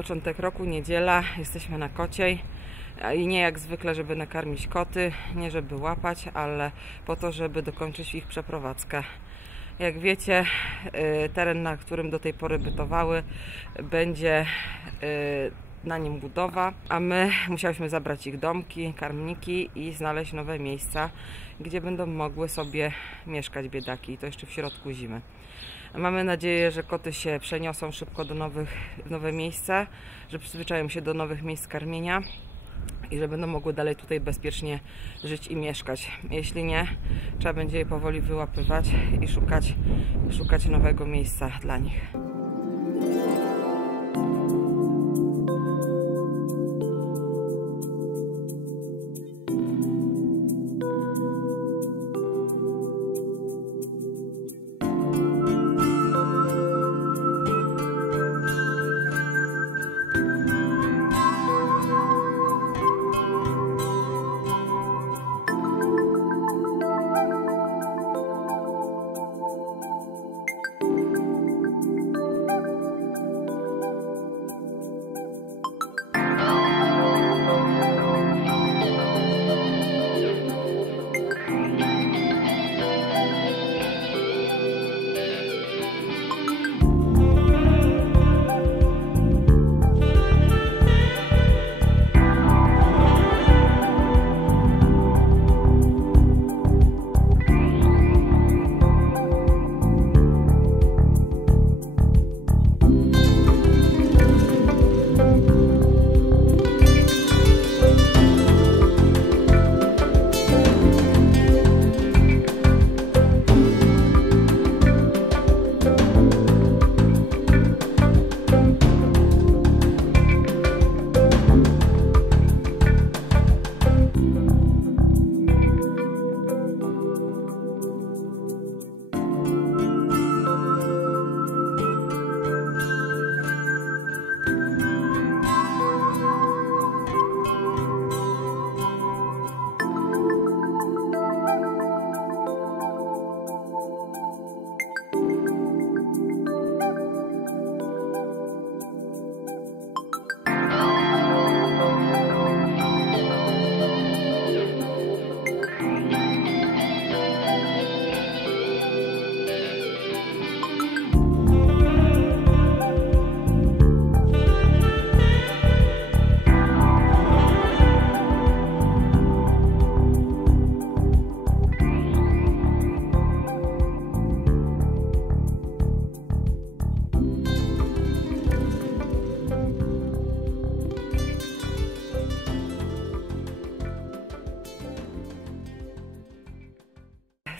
początek roku, niedziela, jesteśmy na kociej i nie jak zwykle, żeby nakarmić koty, nie żeby łapać, ale po to, żeby dokończyć ich przeprowadzkę. Jak wiecie, y, teren, na którym do tej pory bytowały, będzie y, na nim budowa, a my musiałyśmy zabrać ich domki, karmniki i znaleźć nowe miejsca, gdzie będą mogły sobie mieszkać biedaki, i to jeszcze w środku zimy. Mamy nadzieję, że koty się przeniosą szybko do nowych, nowe miejsca, że przyzwyczają się do nowych miejsc karmienia i że będą mogły dalej tutaj bezpiecznie żyć i mieszkać. Jeśli nie, trzeba będzie je powoli wyłapywać i szukać, szukać nowego miejsca dla nich.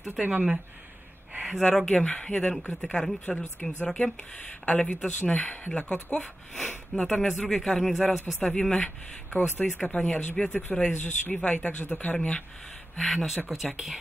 Tutaj mamy za rogiem jeden ukryty karmik przed ludzkim wzrokiem, ale widoczny dla kotków. Natomiast drugi karmik zaraz postawimy koło stoiska pani Elżbiety, która jest życzliwa i także dokarmia nasze kociaki.